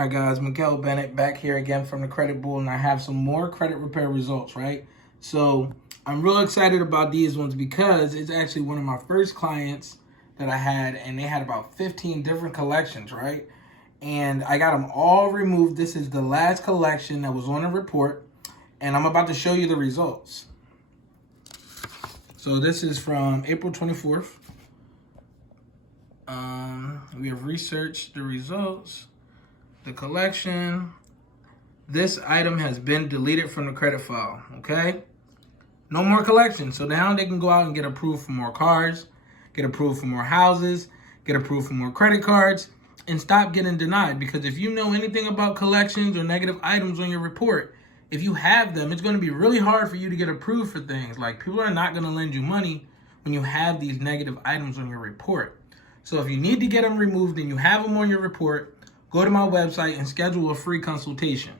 All right, guys, Miguel Bennett back here again from the Credit Bull, and I have some more credit repair results, right? So I'm real excited about these ones because it's actually one of my first clients that I had, and they had about 15 different collections, right? And I got them all removed. This is the last collection that was on the report, and I'm about to show you the results. So this is from April 24th. We have researched the results. The collection, this item has been deleted from the credit file, okay? No more collection. So now they can go out and get approved for more cars, get approved for more houses, get approved for more credit cards, and stop getting denied. Because if you know anything about collections or negative items on your report, if you have them, it's going to be really hard for you to get approved for things. Like, people are not going to lend you money when you have these negative items on your report. So if you need to get them removed and you have them on your report, go to my website and schedule a free consultation.